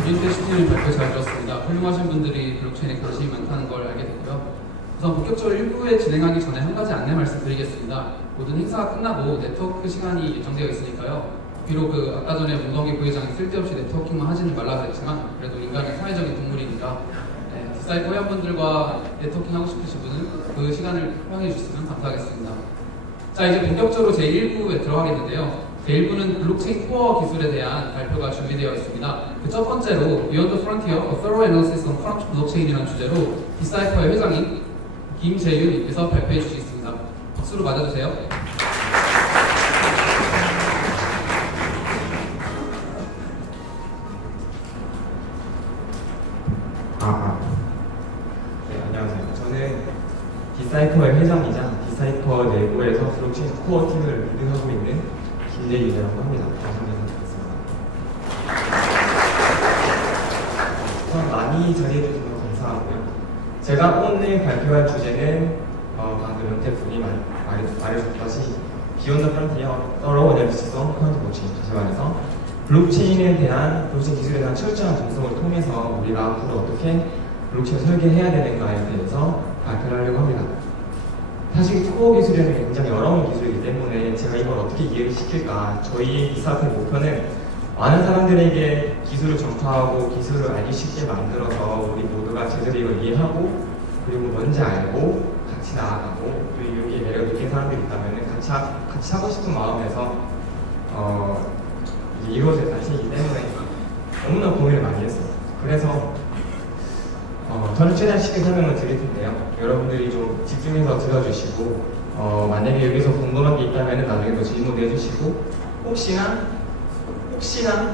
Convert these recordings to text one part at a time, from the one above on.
조진 테스트 발표 잘 들었습니다. 훌륭하신 분들이 블록체인에 관심이 많다는 걸 알게 됐고요. 우선 본격적으로 1부에 진행하기 전에 한 가지 안내 말씀드리겠습니다. 모든 행사가 끝나고 네트워크 시간이 예정되어 있으니까요. 비록 아까 전에 문동기 부회장이 쓸데없이 네트워킹만 하지는 말라고 했지만 그래도 인간은 사회적인 동물이니까 디사이퍼 회원분들과 네트워킹하고 싶으신 분은 그 시간을 허용해 주시면 감사하겠습니다. 자, 이제 본격적으로 제1부에 들어가겠는데요. 제1부는 블록체인 코어 기술에 대한 발표가 준비되어 있습니다. 그 첫 번째로 Beyond the Frontier, A Thorough Analysis on Current Blockchain이라는 주제로 디사이퍼의 회장인 김재윤님께서 발표해 주시겠습니다. 박수로 맞아주세요. 네, 안녕하세요. 저는 디사이퍼의 회장이자 디사이퍼 내부에서 블록체인 코어 팀을 리드하고 있는 김재윤이라고 합니다. 반갑습니다. 우선 많이 자리해주셔서 감사하고요. 제가 오늘 발표할 주제는 방금 연태분이 말해줬듯이 Beyond the Frontier, Thorough Analysis on Current Blockchain, 다시 말해서 블록체인 기술에 대한 철저한 분석을 통해서 우리가 앞으로 어떻게 블록체인을 설계해야 되는가에 대해서 발표를 하려고 합니다. 사실 코어 기술이라는 게 굉장히 어려운 기술이기 때문에 제가 이걸 어떻게 이해를 시킬까, 저희 디사이퍼의 목표는 많은 사람들에게 기술을 전파하고 기술을 알기 쉽게 만들어서 우리 모두가 제대로 이걸 이해하고 그리고 뭔지 알고 같이 나아가고 또 여기에 매력 느낀 사람들이 있다면 같이 하고 싶은 마음에서 이루어질 단체이기 때문에 너무나 고민을 많이 했어요. 그래서 저는 최대한 쉽게 설명을 드릴 텐데요. 여러분들이 좀 집중해서 들어주시고 만약에 여기서 궁금한 게 있다면 나중에 또 질문해 주시고 혹시나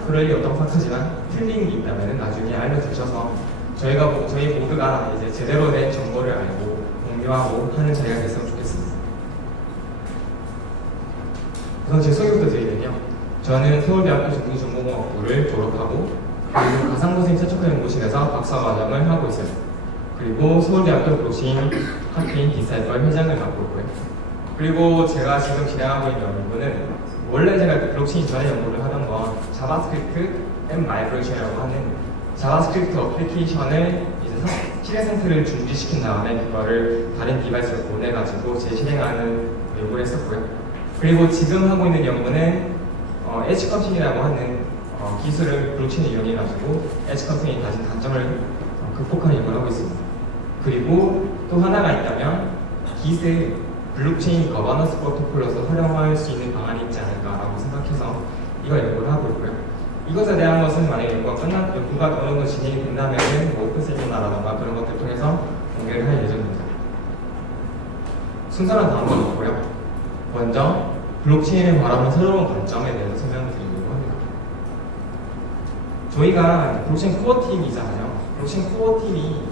그럴 리 없다고 생각하지만 틀린 게 있다면 나중에 알려주셔서 저희 모두가 이제 제대로 된 정보를 알고 공유하고 하는 자리가 됐으면 좋겠습니다. 우선 제 소개부터 드리면요. 저는 서울대학교 전기정보공학부를 졸업하고 그리고 가상무생 최적화연구실에서 박사과정을 하고 있어요. 그리고 서울대학교 블록체인 학회인 디사이퍼 회장을 맡고 있고요. 그리고 제가 지금 진행하고 있는 연구는 원래 제가 블록체인 전에 연구를 하던 건 자바스크립트 앤 마이그레이션이라고 하는 자바스크립트 어플리케이션을 이제 실행 상태를 중지시킨 다음에 그거를 다른 디바이스로 보내가지고 재실행하는 연구를 했었고요. 그리고 지금 하고 있는 연구는 엣지 컴퓨팅이라고 하는 기술을 블록체인을 이용해가지고 엣지 컴퓨팅이 가진 단점을 극복하는 연구를 하고 있습니다. 그리고 또 하나가 있다면 기술 블록체인 거버넌스 프로토콜로서 활용할 수 있는 방안이 있지 않을까라고 생각해서 이걸 연구를 하고 있고요. 이것에 대한 것은 만약에 연구가 어느 정도 진행이 된다면 오픈 세미나라던가 그런 것들 통해서 공개를 할 예정입니다. 순서는 다음과 같고요. 먼저 블록체인을 바라보는 새로운 관점에 대해서 설명드리려고 합니다. 저희가 블록체인 코어 팀이잖아요. 블록체인 코어 팀이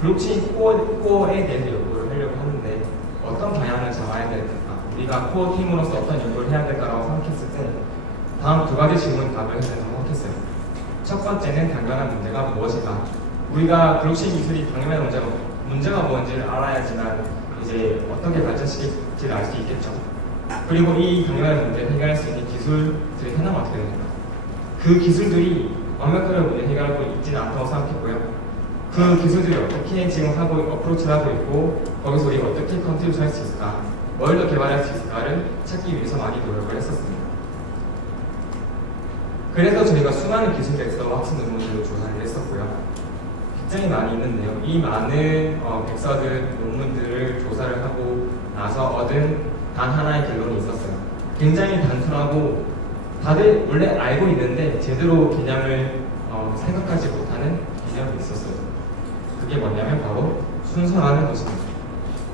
블록체인 코어에 대해서 연구를 하려고 하는데 어떤 방향을 잡아야 될까? 우리가 코어 팀으로서 어떤 연구를 해야 될까라고 생각했을 때 다음 두 가지 질문 답을 해야 된다고 생각했어요. 첫 번째는 당연한 문제가 무엇인가? 우리가 블록체인 기술이 당연한 문제가 뭔지를 알아야지만 이제 어떻게 발전시킬지를 알 수 있겠죠. 그리고 이 당연한 문제를 해결할 수 있는 기술들이 하나가 어떻게 됩니까? 그 기술들이 완벽하게 문제 해결하고 있지는 않다고 생각했고요. 그 기술들이 어떻게 지금 어프로치를 하고 있고 거기서 우리가 어떻게 컨트롤 할 수 있을까, 뭘 더 개발할 수 있을까를 찾기 위해서 많이 노력을 했었습니다. 그래서 저희가 수많은 기술백서와 학습 논문들을 조사를 했었고요. 굉장히 많이 있는데요. 이 많은 백서들, 논문들을 조사를 하고 나서 얻은 단 하나의 결론이 있었어요. 굉장히 단순하고 다들 원래 알고 있는데 제대로 개념을 생각하지 못하는 개념이 있었어요. 그게 뭐냐면 바로 순서라는 것입니다.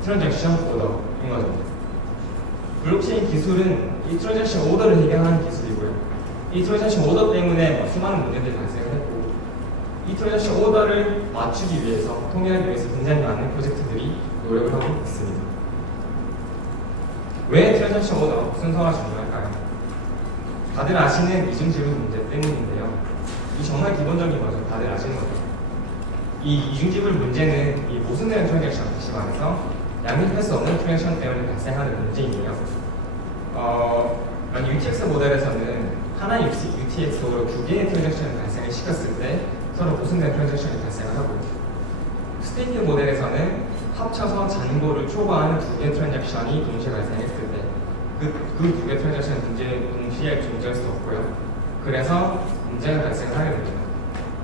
트랜잭션 오더인 거죠. 블록체인 기술은 이 트랜잭션 오더를 해결하는 기술이고요. 이 트랜잭션 오더 때문에 수많은 문제들이 발생을 했고 이 트랜잭션 오더를 맞추기 위해서, 통일하기 위해서 굉장히 많은 프로젝트들이 노력을 하고 있습니다. 왜 트랜잭션 오더 순서가 중요할까요? 다들 아시는 이중지불 문제 때문인데요. 이 정말 기본적인 거죠. 다들 아시는 거죠. 이 이중지불 문제는 이 모순되는 트랜잭션, 다시 말해서 양립할 수 없는 트랜잭션 때문에 발생하는 문제인데요. UTX 모델에서는 하나의 UTX로 두 개의 트랜잭션을 발생을 시켰을 때 서로 모순된 트랜잭션이 발생을 하고요. 스테이트 모델에서는 합쳐서 잔고를 초과하는 두 개의 트랜잭션이 동시에 발생했을 때 그 두 개의 트랜잭션은 동시에 존재할 수 없고요. 그래서 문제가 발생을 하게 됩니다.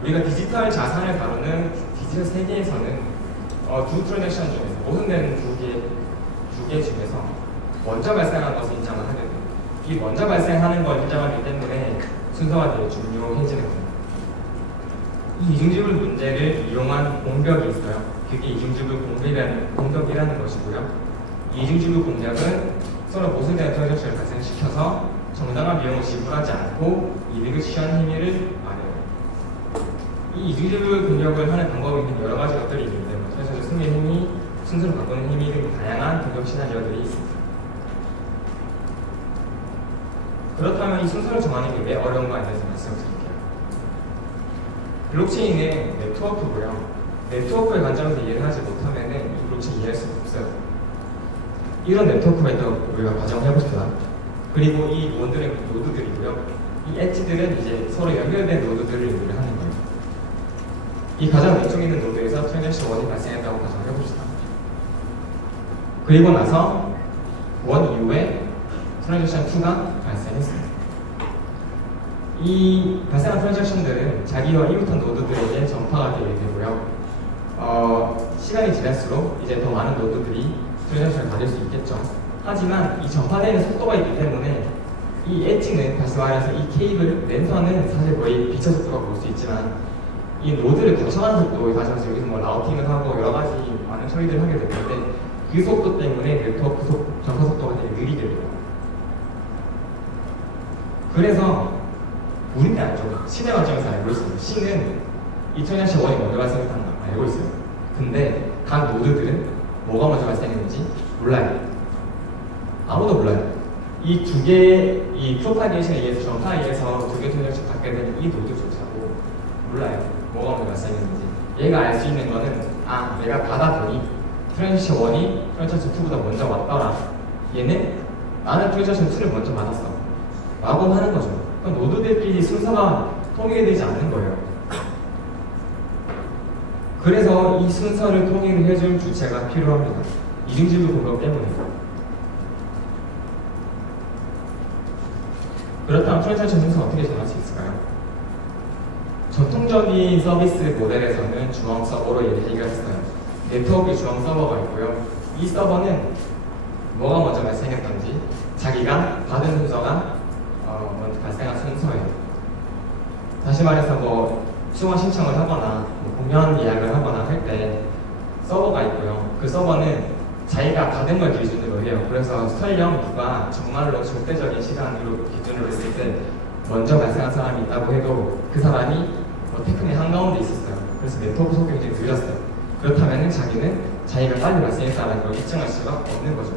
우리가 디지털 자산을 다루는 디지털 세계에서는 두 트랜잭션 중에서 모순된 두 개 중에서 먼저 발생한 것을 인정을 하게 돼요. 이 먼저 발생하는 걸 인정하기 때문에 순서가 되게 중요해지는 거예요. 이 이중지불 문제를 이용한 공격이 있어요. 그게 이중지불 공격이라는 것이고요. 이 이중지불 공격은 서로 모순된 트랜잭션을 발생시켜서 정당한 비용을 지불하지 않고 이득을 취하는 행위를 말해요. 이 이중지불 공격을 하는 방법에는 여러 가지 것들이 있는데 사실 승리 행위, 순서를 바꾸는 행위 등 다양한 공격 시나리오들이 있습니다. 그렇다면 이 순서를 정하는 게 왜 어려운가에 대해서 말씀드릴게요. 블록체인은 네트워크고요. 네트워크의 관점에서 이해를 하지 못하면 이 블록체인 이해할 수가 없어요. 이런 네트워크가 있다고 우리가 가정을 해봅시다. 그리고 이 노드들이고요. 이 엣지들은 이제 서로 연결된 노드들을 얘기를 하는 거예요. 이 가장 왼쪽에 있는 노드에서 트랜잭션 1이 발생했다고 가정을 해봅시다. 그리고 나서 1 이후에 트랜잭션 2가 발생했습니다. 이 발생한 트랜잭션들은 자기와 이웃한 노드들에게 전파가 되게 되고요. 시간이 지날수록 이제 더 많은 노드들이 트랜잭션을 가질 수 있겠죠. 하지만 이 전파되는 속도가 있기 때문에 이 엣지는 다시 말해서 이 케이블 랜선은 사실 거의 빛의 속도가 볼 수 있지만 이 노드를 거쳐가는 속도, 다시 말해서 여기서 뭐 라우팅을 하고 여러 가지 많은 처리들을 하게 되는데 그 속도 때문에 네트워크 전파 속도가 되게 느리게 돼요. 그래서 우리는 알죠. 신의 관점에서 알고 있어요. 신은 2000년씩 원이 먼저 발생했다는 걸 알고 있어요. 근데 각 노드들은 뭐가 먼저 발생했는지 몰라요. 아무도 몰라요. 이 두 개, 이 프로파게이션에 의해서 전파에 의해서 두 개 트랜잭션 갖게 된 이 노드조차도 몰라요. 뭐가 먼저 발생했는지. 얘가 알 수 있는 거는 내가 받아보니 트랜잭션 1이 트랜잭션 2보다 먼저 왔더라. 얘는 나는 트랜잭션 2를 먼저 받았어. 라고 하는 거죠. 그럼 노드들끼리 순서가 통일되지 않는 거예요. 그래서 이 순서를 통일을 해줄 주체가 필요합니다. 이중지불 공격 때문에. 그렇다면 트랜잭션 순서가 어떻게 정할 수 있을까요? 전통적인 서비스 모델에서는 중앙 서버로 얘기가 했어요. 네트워크 중앙 서버가 있고요. 이 서버는 뭐가 먼저 발생했던지 자기가 받은 순서가 먼저 발생한 순서예요. 다시 말해서 수강 신청을 하거나 공연 예약을 하거나 할 때 서버가 있고요. 그 서버는 자기가 받은 걸 기준으로 해요. 그래서 설령 누가 정말로 절대적인 시간으로 기준으로 했을 때 먼저 발생한 사람이 있다고 해도 그 사람이 테크닉 한가운데 있었어요. 그래서 네트워크 속도가 굉장히 느렸어요. 그렇다면 자기는 자기가 빨리 발생했다는 걸 입증할 수가 없는 거죠.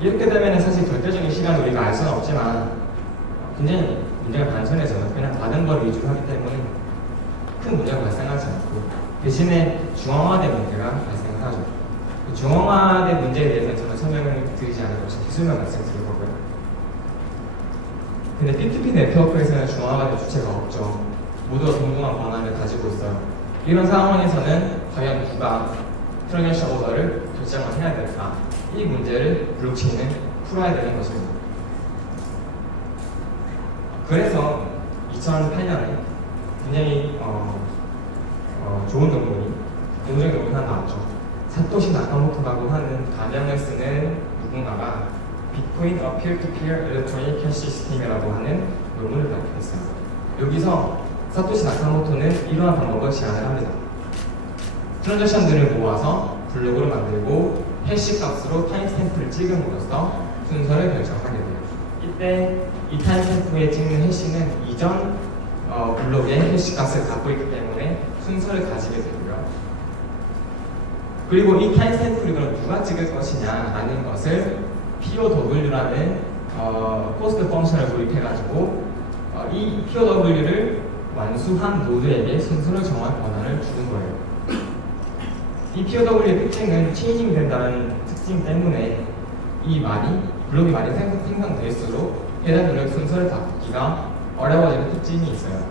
이렇게 되면 사실 절대적인 시간을 우리가 알 수는 없지만 굉장히 문제가 단순해져요. 그냥 받은 걸 위주로 하기 때문에 큰 문제가 발생하지 않고 대신에 중앙화된 문제가 발생을 하죠. 그 중앙화된 문제에 대해서는 저는 설명을 드리지 않을 것이 기술만 말씀드릴 거고요. 근데 P2P 네트워크에서는 중앙화된 주체가 없죠. 모두가 동등한 권한을 가지고 있어요. 이런 상황에서는 과연 누가 트랜잭션 오더를 결정을 해야 될까? 이 문제를 블록체인은 풀어야 되는 것입니다. 그래서 2008년에 굉장히 좋은 논문이 공정의 논문이 하나 나왔죠. 사토시 나카모토라고 하는 가명을 쓰는 누군가가 비트코인 peer-to-peer electronic cash system이라고 하는 논문을 발표했어요. 여기서 사토시 나카모토는 이러한 방법을 제안을 합니다. 트랜잭션들을 모아서 블록으로 만들고 해시 값으로 타임스탬프를 찍음으로써 순서를 결정하게 돼요. 이때 이 타임스탬프에 찍는 해시는 이전 블록의 해시 값을 갖고 있기 때문에 순서를 가지게 되고요. 그리고 이 타임스탬프를 그럼 누가 찍을 것이냐라는 것을 POW라는 코스트 펑션을 도입해가지고 이 POW를 완수한 노드에게 순서를 정할 권한을 주는 거예요. 이 POW의 특징은 체이징 된다는 특징 때문에 블록이 많이 생성될수록 해당 블록 순서를 바꾸기가 어려워지는 특징이 있어요.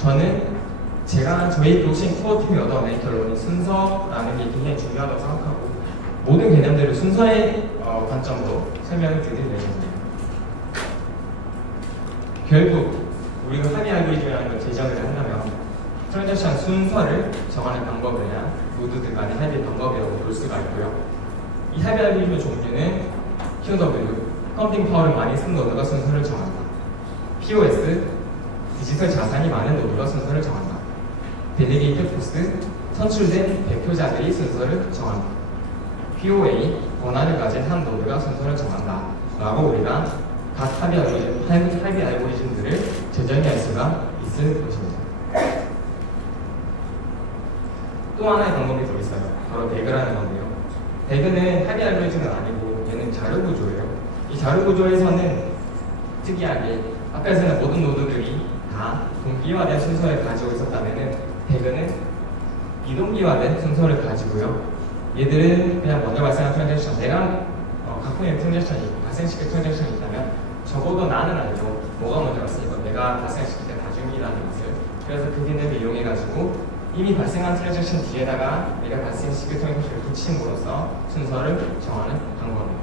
저희 블록체인 코어 팀이 얻어낸 결론이 순서라는 게 굉장히 중요하다고 생각하고 모든 개념들을 순서의 관점으로 설명을 드릴 예정입니다. 결국 우리가 합의 알고리즘이라는 걸 제정을 한다면 트랜잭션 순서를 정하는 방법이냐 노드들 간의 합의 방법이라고 볼 수가 있고요. 이 합의 알고리즘의 종류는 QW, 컴퓨팅 파워를 많이 쓴 노드가 순서를 정한다. POS, 디지털 자산이 많은 노드가 순서를 정한다. 델리게이트 포스, 선출된 대표자들이 순서를 정한다. POA, 권한을 가진 한 노드가 순서를 정한다. 라고 우리가 각 합의 알고리즘들을 재정의할 수가 있을 것입니다. 또 하나의 방법이 더 있어요. 바로 배그라는 건데요. 배그는 합의 알고리즘은 아니고 얘는 자료 구조예요. 이 자료 구조에서는 특이하게 아까에서는 모든 노드들이 다 동기화된 순서를 가지고 있었다면은 배그는 비동기화된 순서를 가지고요. 얘들은 그냥 먼저 발생한 트랜잭션, 내가 갖고 있는 트랜잭션이 있고 발생시킬 트랜잭션이 있다면 적어도 나는 알죠. 뭐가 먼저 왔으니까 내가 발생시킬 때 나중이라는 것을. 그래서 그 개념을 이용해가지고 이미 발생한 트랜잭션 뒤에다가 내가 발생시킬 트랜잭션을 붙임으로써 순서를 정하는 방법입니다.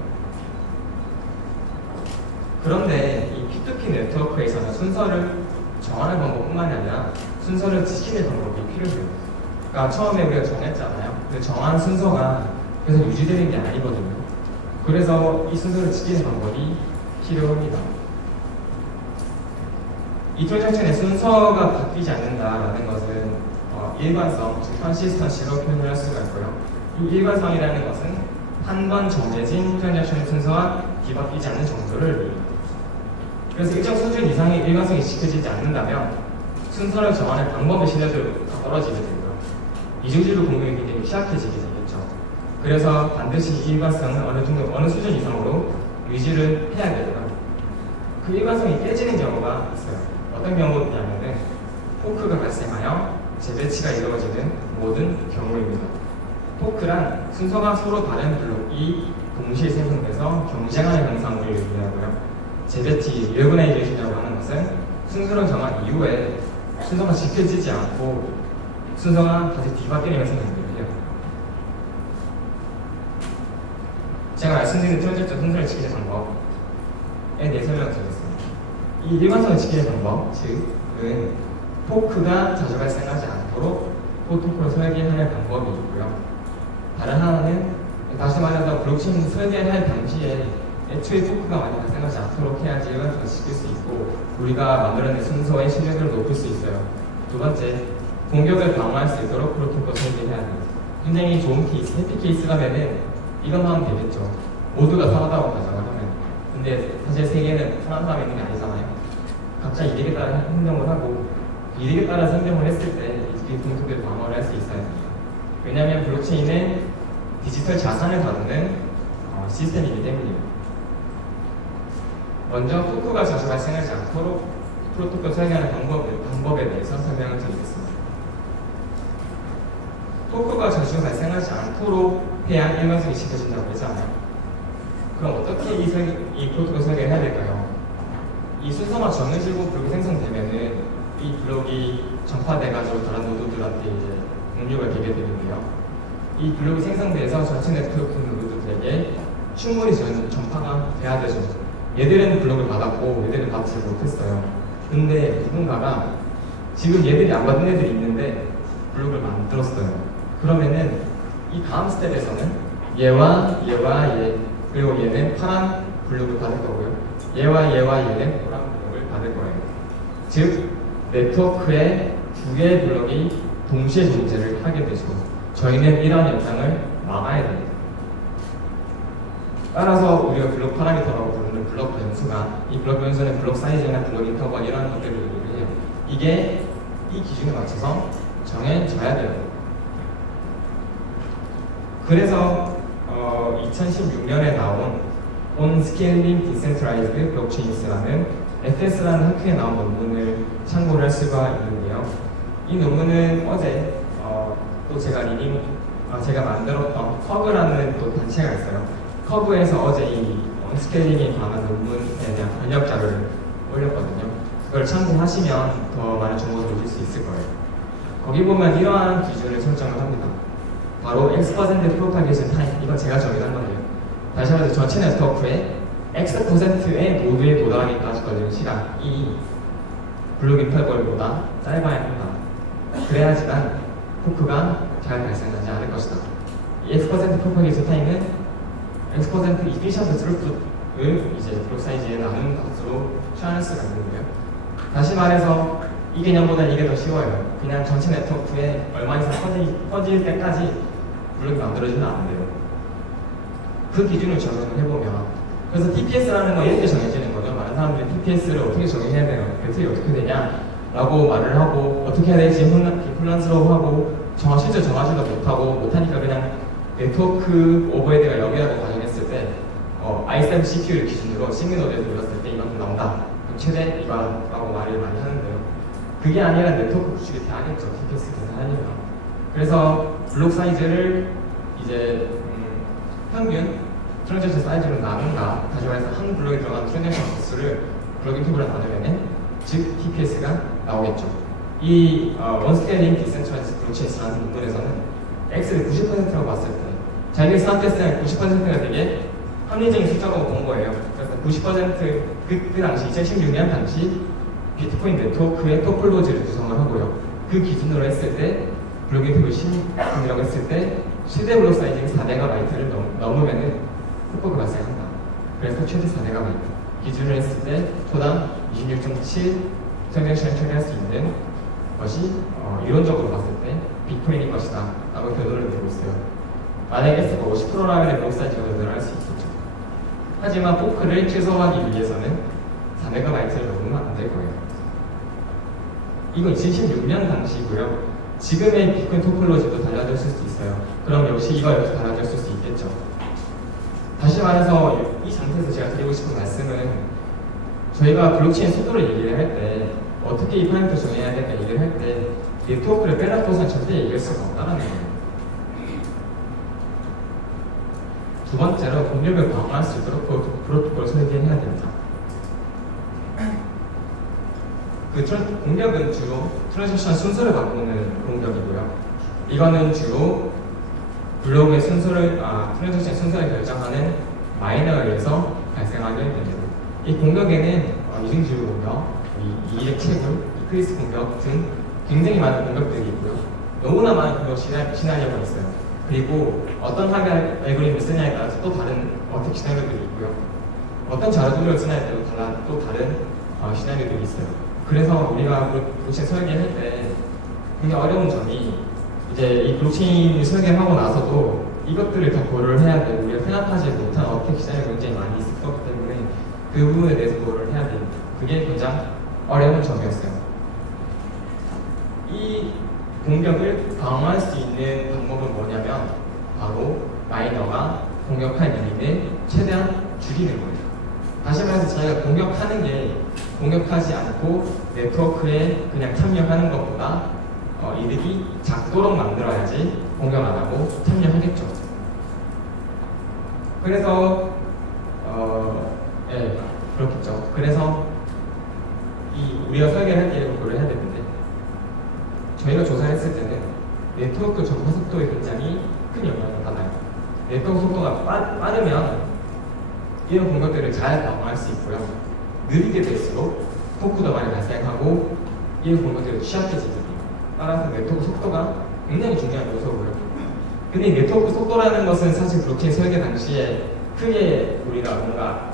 그런데 이 P2P 네트워크에서는 순서를 정하는 방법뿐만이 아니라 순서를 지키는 방법이 필요해요. 그러니까 처음에 우리가 정했잖아요. 근데 정한 순서가 계속 유지되는 게 아니거든요. 그래서 이 순서를 지키는 방법이 필요합니다. 이 트랜잭션의 순서가 바뀌지 않는다라는 것은 일관성, 즉 컨시스턴시로 표현을 할 수가 있고요. 이 일관성이라는 것은 한 번 정해진 트랜잭션의 순서와 뒤바뀌지 않는 정도를 의미합니다. 그래서 일정 수준 이상의 일관성이 지켜지지 않는다면 순서를 정하는 방법의 신뢰도가 떨어지게 되고요. 이중지로 공유가 굉장히 취약해지게 되겠죠. 그래서 반드시 일관성을 어느 수준 이상으로 유지를 해야 되고요. 그 일관성이 깨지는 경우가 있어요. 어떤 경우냐면은 포크가 발생하여 재배치가 이루어지는 모든 경우입니다. 포크란 순서가 서로 다른 블록이 동시에 생성돼서 경쟁하는 현상을 의미하고요. 재배치, 리오그나이제이션이라고 하는 것은 순서를 정한 이후에 순서가 지켜지지 않고 순서가 다시 뒤바뀌는 현상을 의미해요. 제가 말씀드린 트랜잭션 순서를 지키는 방법에 대해 설명드리겠습니다. 이 일관성을 지키는 방법, 즉은 포크가 자주 발생하지 않도록 프로토콜을 설계하는 방법이 있고요. 다른 하나는 다시 말해서 블록체인 설계할 당시에 애초에 포크가 많이 발생하지 않도록 해야지 일관성을 지킬 수 있고 우리가 만들어낸 순서의 신뢰도를 높일 수 있어요. 두 번째, 공격을 방어할 수 있도록 프로토콜 설계해야 돼요. 굉장히 좋은 케이스, 해피 케이스라면은 이것만 하면 되겠죠. 모두가 편하다고 가정을 하면. 근데 사실 세계는 편한 사람이 있는 게 아니잖아요. 각자 이득에 따라 행동을 하고 이득에 따라 행동을 했을 때 이 공격을 방어를 할 수 있어야 됩니다. 왜냐하면 블록체인은 디지털 자산을 다루는 시스템이기 때문입니다. 먼저 포크가 자주 발생하지 않도록 프로토콜 설계하는 방법에 대해서 설명을 드리겠습니다. 포크가 자주 발생하지 않도록 해야 일관성이 지켜진다고 했잖아요. 그럼 어떻게 이 프로토콜 설계를 해야 될까요? 이 순서가 정해지고 블록이 생성되면은 이 블록이 전파돼가지고 다른 노드들한테 이제 공유가 되게 되는데요. 이 블록이 생성돼서 전체 네트워크 노드들에게 충분히 전파가 돼야 되죠. 얘들은 블록을 받았고 얘들은 받지 못했어요. 근데 누군가가 지금 얘들이 안 받은 애들이 있는데 블록을 만들었어요. 그러면은 이 다음 스텝에서는 얘와 얘 그리고 얘는 파란 블록을 받을 거고요. 얘와 얘는 노란 블록을 받을 거예요. 즉 네트워크에 두 개의 블록이 동시에 존재를 하게 되죠. 저희는 이러한 현상을 막아야 됩니다. 따라서 우리가 블록 파라미터라고 부르는 블록 변수가 이 블록 변수는 블록 사이즈나 블록 인터벌 이런 것들을 의미해요. 이게 이 기준에 맞춰서 정해져야 돼요. 그래서 2016년에 나온 On Scaling Decentralized Blockchains라는 FS라는 학회에 나온 논문을 참고를 할 수가 있는데요. 이 논문은 어제 또 제가 만들었던 커브라는 또 단체가 있어요. 커브에서 어제 이 언스케일링에 관한 논문에 대한 번역 자료를 올렸거든요. 그걸 참고하시면 더 많은 정보를 얻을 수 있을 거예요. 거기 보면 이러한 기준을 설정을 합니다. 바로 X% 프로파게이션 타임, 이건 제가 정의한 거예요. 다시 말해서 전체 네트워크의 X%의 노드에 도달하기까지 걸리는 시간이 블록 인터벌보다 짧아야 한다. 그래야지만 포크가 잘 발생하지 않을 것이다. 이 X% 프로파게이션 타임은 X% 이피션트 트루프를 이제 블록 사이즈에 나눈 값으로 취할 수가 있는데요. 다시 말해서 이 개념보다는 이게 더 쉬워요. 그냥 전체 네트워크에 얼마 이상 퍼질 때까지 블록이 만들어지면 안 돼요. 그 기준을 적용을 해보면, 그래서 TPS라는 건 이렇게 정해지는 거죠. 많은 사람들이 TPS를 어떻게 정의해야 되나, 배틀이 어떻게 되냐라고 말을 하고, 어떻게 해야 될지 혼란스러워하고, 실제 정하지도 못하니까 그냥 네트워크 오버헤드가 여기라고 가정했을 때 i7 CPU를 기준으로 시그널을 눌렀을 때 이만큼 나온다. 그럼 최대 이거라고 말을 많이 하는데요. 그게 아니라 네트워크 구축이 돼야겠죠. TPS 계산하려면. 그래서 블록 사이즈를 이제 평균 트랜잭션 사이즈로 나눈다. 다시 말해서 한 블록에 들어간 트랜잭션 개수를 블록 인터벌로 나누면 즉 TPS가 나오겠죠. 이 원스케일링 디센트럴라이즈 블록체인이라는 문문에서는 X를 90%라고 봤을 때 자기들이 생각했을 때 90%가 되게 합리적인 숫자라고 본 거예요. 그래서 90% 그 당시 2016년 당시 비트코인 네트워크의 토폴로지를 구성을 하고요. 그 기준으로 했을 때 블록 인터벌 16분이라고 했을 때 최대 블록 사이즈가 4MB를 넘으면은 폭포가 발생한다. 그래서 최대 4MB 기준으로 했을 때 초당 26.7 트랜잭션을 처리할 수 있는 것이 이론적으로 봤을 때 비트코인인 것이다 라고 결론을 내고 있어요. 만약에 S가 50%라면 블록 사이즈가 늘어날 수 있겠죠. 하지만 포크를 최소화하기 위해서는 4MB를 넘으면 안 될 거예요. 이건 2016년 당시고요. 지금의 비트코인 토폴로지도 달라졌을 수 있어요. 그럼 역시 이거 이렇게 달라졌을 수 있겠죠. 다시 말해서 이 상태에서 제가 드리고 싶은 말씀은 저희가 블록체인 속도를 얘기를 할 때 어떻게 이 파이썬을 정해야 될까 얘기를 할 때 네트워크를 빼놓고선 절대 얘기할 수가 없다는 거예요. 두 번째로 공격을 방어할 수 있도록 프로토콜을 설계해야 됩니다. 공격은 주로 트랜잭션 순서를 바꾸는 공격이고요. 이거는 주로 블록의 순서를, 트랜잭션 순서를 결정하는 마이너에 의해서 발생하게 됩니다. 이 공격에는 이중지우 공격, 이익 채굴, 이크리스 공격 등 굉장히 많은 공격들이 있고요. 너무나 많은 공격 시나리오가 있어요. 그리고 어떤 하드 알고리즘을 쓰냐에 따라서 또 다른 어택 시나리오들이 있고요. 어떤 자료 툴을 쓰냐에 따라 또 다른 시나리오들이 있어요. 그래서 우리가 블록체인 설계할 때 굉장히 어려운 점이 이제 이 블록체인 설계하고 나서도 이것들을 다 고려를 해야 되고 우리가 생각하지 못한 어택 시나리오가 굉장히 많이 있을 거기 때문에 그 부분에 대해서 고려를 해야 됩니다. 그게 가장 어려운 점이었어요. 이 공격을 방어할 수 있는 방법은 뭐냐면 바로 마이너가 공격할 양을 최대한 줄이는 거예요. 다시 말해서 저희가 공격하는 게 공격하지 않고 네트워크에 그냥 참여하는 것보다 이득이 작도록 만들어야지 공격 안 하고 참여하겠죠. 그래서 예, 그렇겠죠. 그래서 우리가 설계를 할 때 고려해야 되는데 저희가 조사를 했을 때는 네트워크 전파 속도에 굉장히 큰 영향을 받아요. 네트워크 속도가 빠르면 이런 공격들을 잘 방어할 수 있고요. 느리게 될수록 포크도 많이 발생하고 이런 공격들이 취약해집니다. 따라서 네트워크 속도가 굉장히 중요한 요소고요. 근데 이 네트워크 속도라는 것은 사실 블록체인 설계 당시에 크게 우리가 뭔가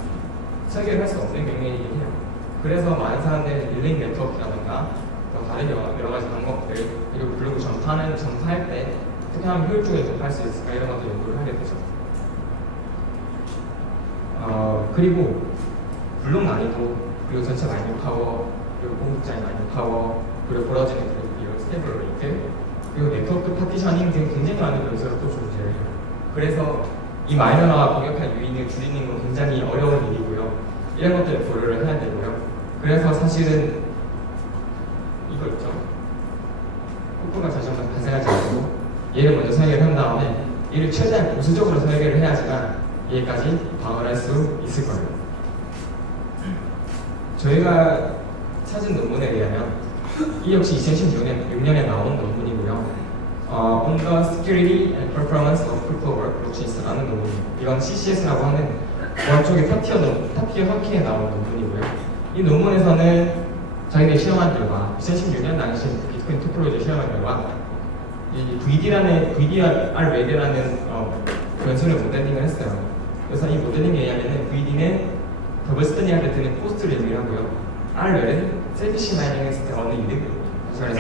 설계를 할 수 없는 명령이긴 해요. 그래서 많은 사람들이 릴링 네트워크라든가 다른 여러 가지 방법들 그리고 블록을 전파할 때 어떻게 하면 효율적으로 전파할 수 있을까 이런 것들 연구를 하게 되죠. 그리고 블록 난이도 그리고 전체 마이닝 파워 그리고 공급자의 마이닝 파워 그리고 벌어지는 그리고 스테이블 레이트 그리고 네트워크 파티셔닝 등 굉장히 많은 변수가 또 존재해요. 그래서 이 마이너가 공격할 유인을 줄이는 건 굉장히 어려운 일이고요. 이런 것들을 고려를 해야 되고요. 그래서 사실은 이거 있죠. 폭포가 다시 한번 발생하지 않고 얘를 먼저 설계를 한 다음에 얘를 최대한 보수적으로 설계를 해야지만 얘까지 방어를 할 수 있을 거예요. 저희가 찾은 논문에 의하면 이 역시 2016년에 나온 논문이고요. On the Security and Performance of Proof of Work Blockchains라는 논문이에요. 이건 CCS라고 하는 원쪽에 탑티어 학회에 나온 논문이고요. 이 논문에서는 자기들이 실험한 결과 2016년 당시 비트코인 토폴로지 실험한 결과 이 VDR-RAD라는 변수를 모델링을 했어요. 그래서 이 모델링에 의하면 VD는 더블 스탠딩 할때 드는 코스트를 의미하고요. RAD은 셀피시 마이닝 했을 때 얻는 이득. 그래서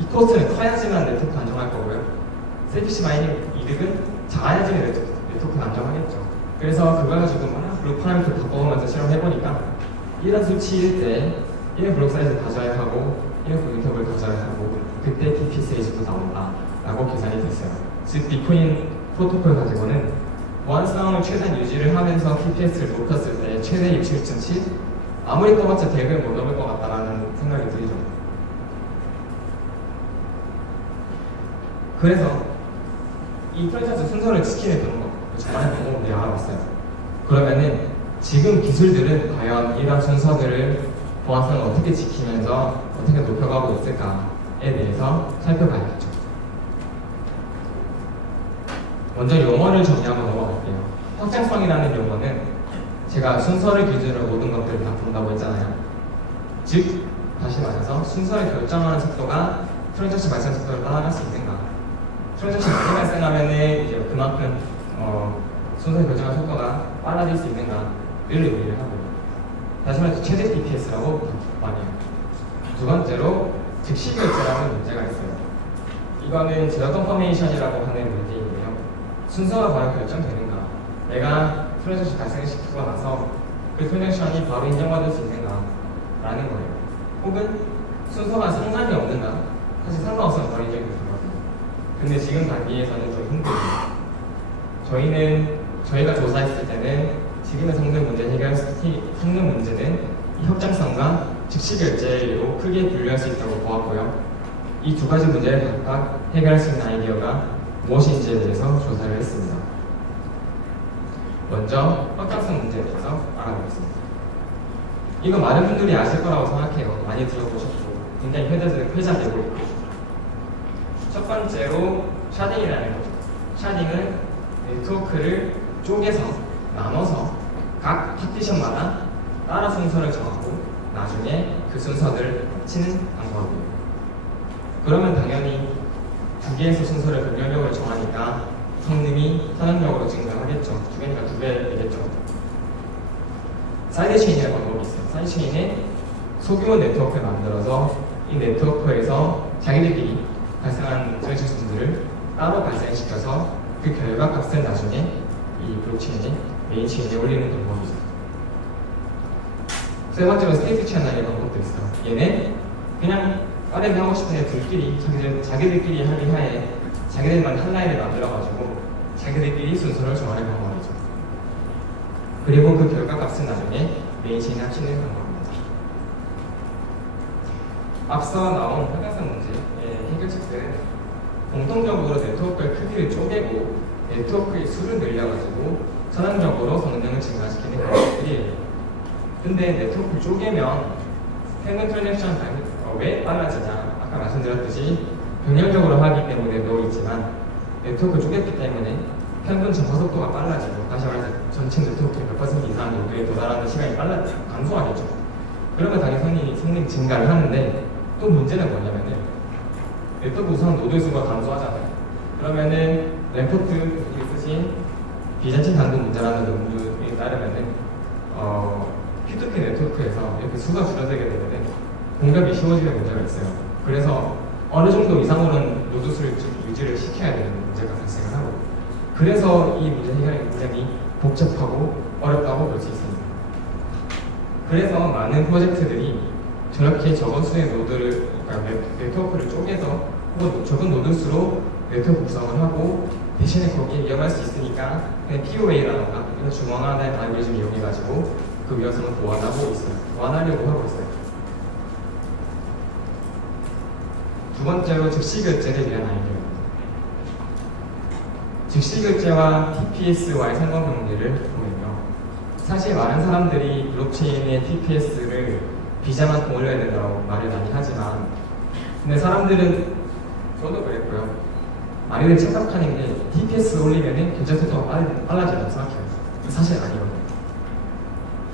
이 코스트는 커야지만 네트워크 안정할 거고요. 셀피시 마이닝 이득은 작아야지만 네트워크는 안정하겠죠. 그래서 그걸 가지고 막 블록 파라미터 바꿔보면서 실험해보니까 이런 수치일 때 이런 블록 사이즈를 가져야 하고 이런 블록 인터벌을 가져야 하고 그때 TPS 에이지도 나온다 라고 계산이 됐어요. 즉 비트코인 프로토콜 가지고는 보안성을 최대한 유지를 하면서 TPS를 높였을 때 최대 67.7 아무리 떠봤자 대를 못 넘을 것 같다라는 생각이 들죠. 그래서 이 프랜차이즈 순서를 지키는 방법, 저만의 방법을 내가 알아봤어요. 그러면은 지금 기술들은 과연 이런 순서들을 보안성을 어떻게 지키면서 어떻게 높여가고 있을까에 대해서 살펴봐야겠죠. 먼저 용어를 정리하고 넘어갈게요. 확장성이라는 용어는 제가 순서를 기준으로 모든 것들을 다 본다고 했잖아요. 즉, 다시 말해서 순서를 결정하는 속도가 트랜잭션 발생 속도를 따라갈 수 있는가? 트랜잭션 많이 발생하면은 이제 그만큼 순서를 결정하는 속도가 빨라질 수 있는가를 의미를 하고요. 다시 말해서 최대 DPS라고 많이 해요. 두 번째로 즉시 결제라는 문제가 있어요. 이거는 제어 컨퍼메이션이라고 하는 문제인데요. 순서가 바로 결정되는가? 내가 트랜잭션 발생시키고 나서 그 트랜잭션이 바로 인정받을 수 있는가? 라는 거예요. 혹은 순서가 상관이 없는가? 사실 상관없으면 바로 인정이 되거든요. 근데 지금 단계에서는 좀 힘들어요. 저희가 조사했을 때는 지금의 성능 문제는 이 협장성과 즉시 결제로 크게 분류할 수 있다고 보았고요. 이 두 가지 문제를 각각 해결할 수 있는 아이디어가 무엇인지에 대해서 조사를 했습니다. 먼저 확장성 문제에 대해서 알아보겠습니다. 이거 많은 분들이 아실 거라고 생각해요. 많이 들어보셨고 굉장히 회자되고 있고. 첫 번째로 샤딩이라는 거죠. 샤딩은 네트워크를 쪼개서 나눠서 각 파티션마다 따라 순서를 정하고 나중에 그 순서들을 합치는 방법이에요. 그러면 당연히 두 개에서 순서를 변별력을 정하니까 성능이 선행적으로 증가하겠죠. 두 개니까 두 배이겠죠. 사이드체인이라는 방법이 있어요. 사이드체인에 소규모 네트워크를 만들어서 이 네트워크에서 자기들끼리 발생한 트랜잭션들을 따로 발생시켜서 그 결과값을 나중에 이 블록체인에 메인 체인에 올리는 방법이죠. 세 번째로 스테이트 채널의 방법도 있어요. 얘는 그냥 빠르게 하고 싶은 애들끼리 자기들끼리 합의하에 자기들만 한 라인을 만들어가지고 자기들끼리 순서를 정하는 방법이죠. 그리고 그 결과값은 나중에 메인 체인에 합치는 방법입니다. 앞서 나온 확장성 문제의 해결책들은 공통적으로 네트워크의 크기를 쪼개고 네트워크의 수를 늘려가지고 전환적으로 성능을 증가시키는 방법들이에요. 근데 네트워크를 쪼개면 평균 트랜잭션 왜 빨라지냐? 아까 말씀드렸듯이 병렬적으로 하기 때문에도 있지만 네트워크를 쪼갰기 때문에 평균 전파 속도가 빨라지고 다시 말해서 전체 네트워크의 몇 퍼센트 이상 노드에 도달하는 시간이 감소하겠죠. 그러면 당연히 성능 증가를 하는데 또 문제는 뭐냐면은 네트워크 우선 노드 수가 감소하잖아요. 그러면은 램포트 쓰신 비전체 단도 문제라는 논문에 따르면은 P2P 네트워크에서 이렇게 수가 줄어들게 되면은 공격이 쉬워지는 문제가 있어요. 그래서 어느 정도 이상으로는 노드 수를 유지를 시켜야 되는 문제가 발생을 하고, 그래서 이 문제 해결이 굉장히 복잡하고 어렵다고 볼 수 있습니다. 그래서 많은 프로젝트들이 저렇게 적은 수의 노드를, 그러니까 네트워크를 쪼개서 혹은 적은 노드 수로 네트워크 구성을 하고 대신에 거기에 위험할 수 있으니까 그냥 POA라던가 이런 중앙화된 알고리즘을 이용해가지고 그 위험성을 보완하려고 하고 있어요. 두 번째로 즉시 결제를 위한 아이디어입니다. 즉시 결제와 TPS와의 상관 관계를 보면요. 사실 많은 사람들이 블록체인의 TPS를 비자만큼 올려야 된다고 말을 많이 하지만, 근데 사람들은, 저도 그랬고요, 많이들 착각하는 게 TPS 올리면 결제 속도가 빨라진다고 생각해요. 사실 아니거든요.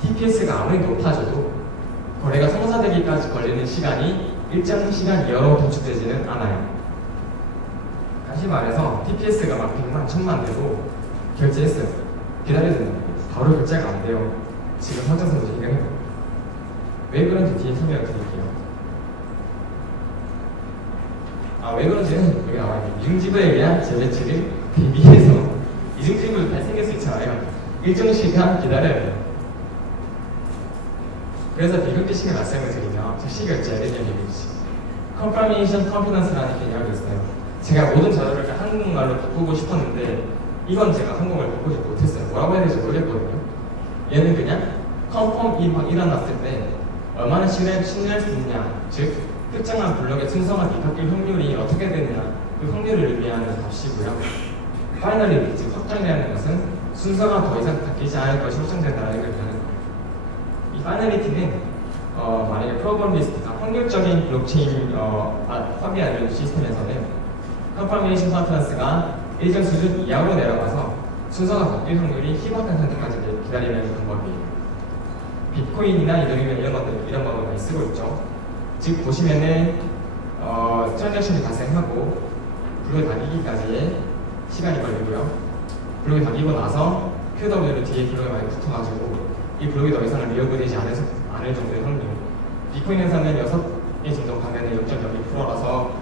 TPS가 아무리 높아져도 거래가 성사되기까지 걸리는 시간이 일정 시간 이하로 단축되지는 않아요. 다시 말해서 TPS가 막 100만, 1000만 돼도 결제했어요. 기다려야 된다고. 바로 결제가 안 돼요. 지금 현장에서 해결해요. 왜 그런지 뒤에 설명을 드릴게요. 왜 그런지는 여기 나와 있는 이중지불에 의한 재배치를 대비해서 이중지불 잘 생길 수 있잖아요. 일정 시간 기다려야 돼요. 그래서 비교기식의 말씀을 드리면 즉시 결제에 대한 얘기지. Confirmation Confidence라는 개념이 있어요. 제가 모든 자료를 한국말로 바꾸고 싶었는데 이건 제가 한국말로 바꾸지 못했어요. 뭐라고 해야 될지 모르겠거든요. 얘는 그냥 confirm이 막 일어났을 때 얼마나 신뢰할 수 있냐, 즉 특정한 블록의 순서가 뒤바뀔 확률이 어떻게 되느냐, 그 확률을 의미하는 값이고요. 파이널리티, 즉 확정이라는 것은 순서가 더 이상 바뀌지 않을 것이 확정된다는 걸 의미하는 거예요. 이 파이널리티는 만약에 프로버빌리스트가 확률적인 블록체인 협의하는 시스템에서는 컨퍼메이션 컨퍼런스가 일정 수준 이하로 내려가서 순서가 바뀔 확률이 희박한 상태까지 기다리는 방법이에요. 비트코인이나 이더리움 이런 방법을 많이 쓰고 있죠. 즉 보시면은 트랜잭션이 발생하고 블록이 당기기까지의 시간이 걸리고요. 블록이 당기고 나서 QW로 뒤에 블록이 많이 붙어가지고 이 블록이 더 이상 리어그되지 않을 정도의 확률. 비트코인에서는 6개 정도 가면은 0.02%라서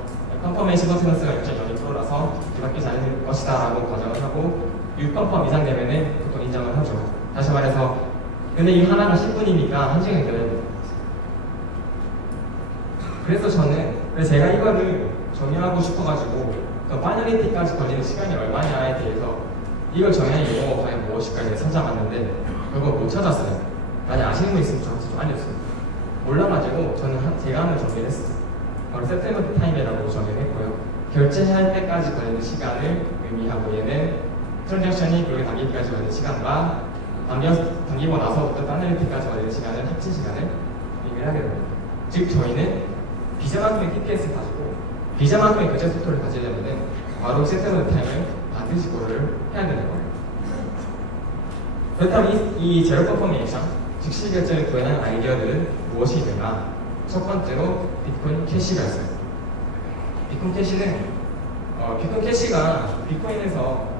컨퍼메이션 컨퍼런스가 0.02%라서 뒤바뀌지 않을 것이다 라고 가정을 하고 6컨펌 이상 되면은 보통 인정을 하죠. 다시 말해서 근데 이 하나가 10분이니까 1시간이 걸려야 돼요. 그래서 제가 이거를 정의하고 싶어가지고 그 파이널리티까지 걸리는 시간이 얼마냐에 대해서 이걸 정의하는 용어가 과연 무엇일까 찾아봤는데 그걸 못 찾았어요. 만약 아시는 분 있으면 저한테 좀 알려주세요. 몰라가지고 제가 하는 정의를 했어요. 바로 세틀먼트 타임이라고 정의를 했고요. 결제할 때까지 걸리는 시간을 의미하고 얘는 트랜잭션이 그렇게 당기기까지 걸리는 시간과 당기고 나서부터 파이널리티까지 걸리는 시간을 합친 시간을 의미하게 됩니다. 즉 저희는 비자만큼의 TPS를 가지고 비자만큼의 결제 속도를 가지려면 바로 세틀먼트 타임을 반드시 고려를 해야 되는 거예요. 그렇다면 이 제로 컨퍼메이션, 즉시 결제를 구현한 아이디어들은 무엇이 있는가? 첫 번째로 비트코인 캐시가 있어요. 비트코인 캐시는 비트코인 캐시가 비트코인에서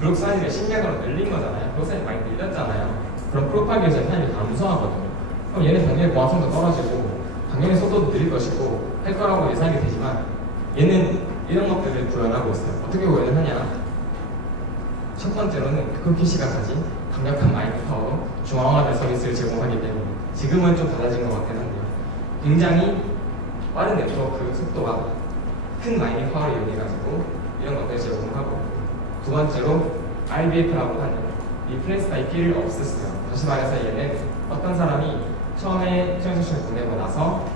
블록 사이즈를 심리학으로 늘린 거잖아요. 블록 사이즈 많이 늘렸잖아요. 그럼 프로파일 결제 타임이 감소하거든요. 그럼 얘는 당연히 보안성도 떨어지고 당연히 속도도 느릴 것이고 할 거라고 예상이 되지만 얘는 이런 것들을 구현하고 있어요. 어떻게 구현을 하냐? 첫 번째로는 비트코인 캐시가 가진 강력한 마이닝 파워로 중앙화된 서비스를 제공하기 때문에 지금은 좀 달라진 것 같긴 한데요. 굉장히 빠른 네트워크 속도와 큰 마이닝 파워를 이용해가지고 이런 것들을 제공하고 두 번째로 RBF라고 하는 리플레이스 바이 피를 없앴어요. 다시 말해서 얘는 어떤 사람이 처음에 트랜잭션을 보내고 나서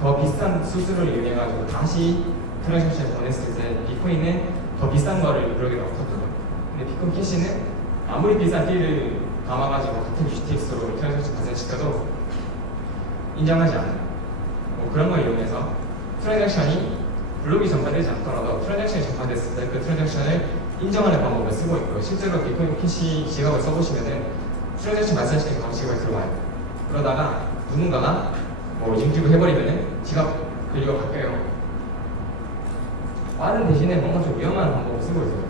더 비싼 수수료를 이용해가지고 다시 트랜잭션을 보냈을 때 비트코인은 더 비싼 거를 블록에 넣었거든요. 근데 비트코인 캐시는 아무리 비싼 피를 담아가지고 같은 GTX로 트랜잭션 발생시켜도 인정하지 않아요. 그런 걸 이용해서 트랜잭션이 블록이 전파되지 않더라도 트랜잭션이 전파됐을 때 그 트랜잭션을 인정하는 방법을 쓰고 있고요. 실제로 비트코인 캐시 지갑을 써보시면은 트랜잭션 발생시킨 바로 지갑에 들어와요. 그러다가 누군가가 인증을 해버리면은 지갑 밸류가 바뀌어요. 빠른 대신에 뭔가 좀 위험한 방법을 쓰고 있어요.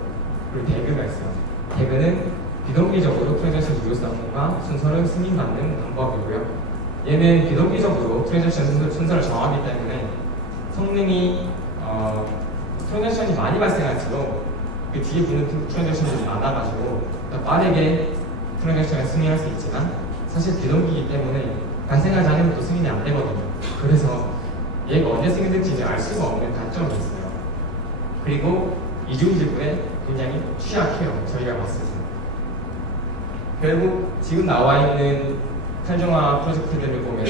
그리고 태그가 있어요. 태그는 비동기적으로 트랜잭션 유효성과 순서를 승인받는 방법이고요. 얘는 비동기적으로 트랜잭션 순서를 정하기 때문에 성능이 트랜잭션이 많이 발생할수록 그 뒤에 붙는 트랜잭션이 많아가지고 더 빠르게 트랜잭션을 승인할 수 있지만 사실 비동기이기 때문에 발생하지 않으면 또 승인이 안 되거든요. 그래서 얘가 언제 승인될지 알 수가 없는 단점이 있어요. 그리고 이중지불에 굉장히 취약해요. 저희가 봤을 때. 결국 지금 나와 있는 탈중화 프로젝트들을 보면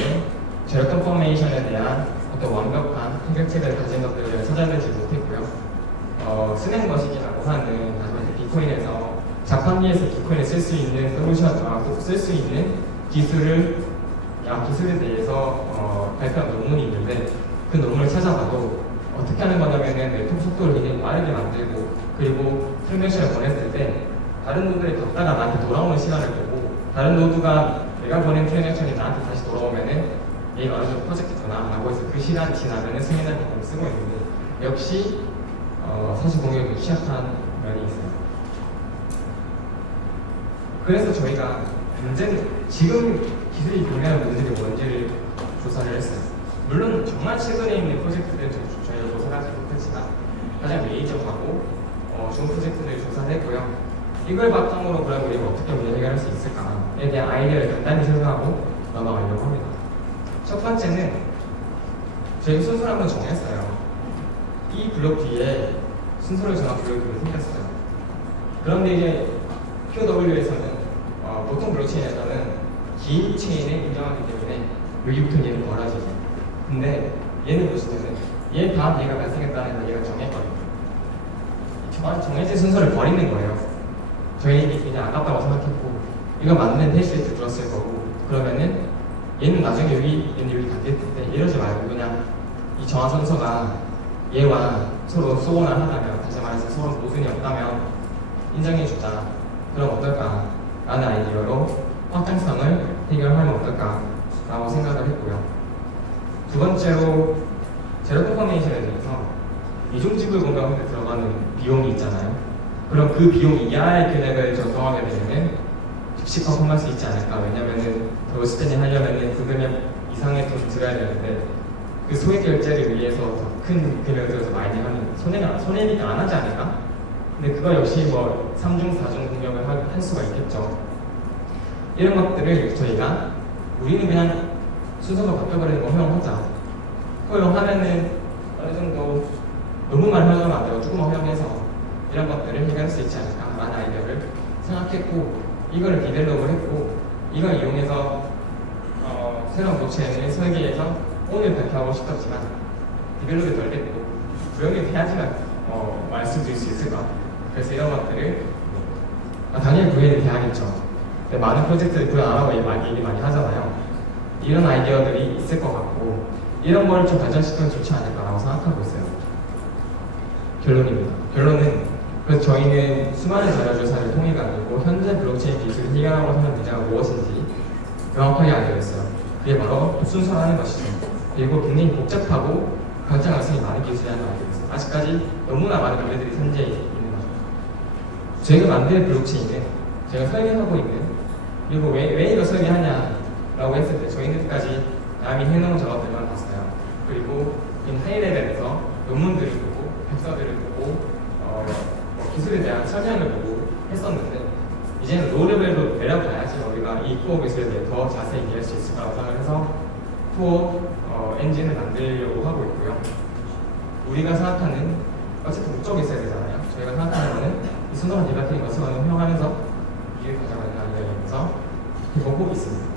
제로 컨퍼메이션에 대한 어떤 완벽한 해결책을 가진 것들을 찾아내지 못했고요. 스냅 머신이라고 하는 비트코인에서 자판기에서 비트코인을 쓸 수 있는 솔루션, 쓸 수 있는 기술을 여러 기술에 대해서 발표한 논문이 있는데 그 논문을 찾아봐도 어떻게 하는 거냐면은 네트워크 속도를 굉장히 빠르게 만들고 그리고 프레젠테이션을 보냈을 때 다른 노드를 받다가 나한테 돌아오는 시간을 보고 다른 노드가 내가 보낸 프레젠테이션이 나한테 다시 돌아오면은 얘가 어느 정도 프로젝트구나 라고 해서 그 시간이 지나면은 승인할 방법을 쓰고 있는데 역시 사실 공격이 취약한 면이 있어요. 그래서 저희가 지금 기술이 경매하는 문제들이 뭔지를 조사를 했어요. 물론 정말 최근에 있는 프로젝트들은 저희가 조사를 하지 못했지만 가장 메이저하고 좋은 프로젝트들을 조사를 했고요. 이걸 바탕으로 그럼 우리가 어떻게 문제 해결할 수 있을까에 대한 아이디어를 간단히 설명하고 넘어가려고 합니다. 첫 번째는 저희가 순서를 한번 정했어요. 이 블록 뒤에 순서를 정한 블록이 생겼어요. 그런데 이제 POW에서는 보통 블록체인에서는 긴 체인에 인정하기 때문에 여기부터 얘는 벌어지죠. 근데 얘는 보시면은 얘 다음 얘가 발생했다는 얘가 정했거든요. 정해진 순서를 버리는 거예요. 저희는 그냥 아깝다고 생각했고 이거 맞는 테스트 들었을 거고 그러면은 얘는 나중에 얘는 여기 갔을 때 이러지 말고 그냥 이 정한 순서가 얘와 서로 소원하다면 다시 말해서 서로 모순이 없다면 인정해주자. 그럼 어떨까? 라는 아이디어로 확장성을 해결하면 어떨까라고 생각을 했고요. 두 번째로 제로 컨퍼메이션에 대해서 이중지불 공간에 들어가는 비용이 있잖아요. 그럼 그 비용 이하의 금액을 적용하게 되면 즉시 퍼포먼 수 있지 않을까. 왜냐면은 더 스페닝 하려면은 그 금액 이상의 돈을 들어야 되는데 그 소액 결제를 위해서 더 큰 금액을 들어서 마이닝하는 손해니까 안 하지 않을까? 근데 그거 역시 뭐 3중, 4중 공격을 할 수가 있겠죠. 이런 것들을 저희가 우리는 그냥 순서가 바뀌어버리는 거 허용하자. 허용하면은 어느 정도 너무 많이 허용하면 안 되고 조금만 허용해서 이런 것들을 해결할 수 있지 않을까 라는 아이디어를 생각했고 이거를 디벨롭을 했고 이걸 이용해서 새로운 블록체인을 설계해서 오늘 발표하고 싶었지만 디벨롭이 덜 됐고 구형이 돼야지만 말씀드릴 수 있을 것 같아요. 그래서 이런 것들을 당연히 구현이 돼야겠죠. 근데 많은 프로젝트를 구현 안 하고 얘기 많이 하잖아요. 이런 아이디어들이 있을 것 같고 이런 걸 좀 발전시키면 좋지 않을까라고 생각하고 있어요. 결론입니다. 결론은 그래서 저희는 수많은 자료조사를 통해 가지고 현재 블록체인 기술을 해결하고 하는 문제가 무엇인지 명확하게 알게 됐어요. 그게 바로 순서라는 것이죠. 그리고 굉장히 복잡하고 경쟁 가능성이 많은 기술이라는 걸 알게 됐어요. 아직까지 너무나 많은 문제들이 현재 있는 거죠. 저희가 만든 블록체인은 제가 설계하고 있는 그리고 왜 이거 설계하냐라고 했을 때 저희는까지 남이 해놓은 작업들만 봤어요. 그리고 하이 레벨에서 논문들을 보고 백서들을 보고 기술에 대한 설명을 보고 했었는데 이제는 로우 레벨로 내려가야지 우리가 이 코어 기술에 대해 더 자세히 이해할 수 있을 거라고 생각해서 코어 엔진을 만들려고 하고 있고요. 우리가 생각하는 어쨌든 목적이 있어야 되잖아요. 저희가 생각하는 거는 이 순서가 디바이딩 것을 활용하면서 이를 가져가는 아이디어에서 해보고 있습니다.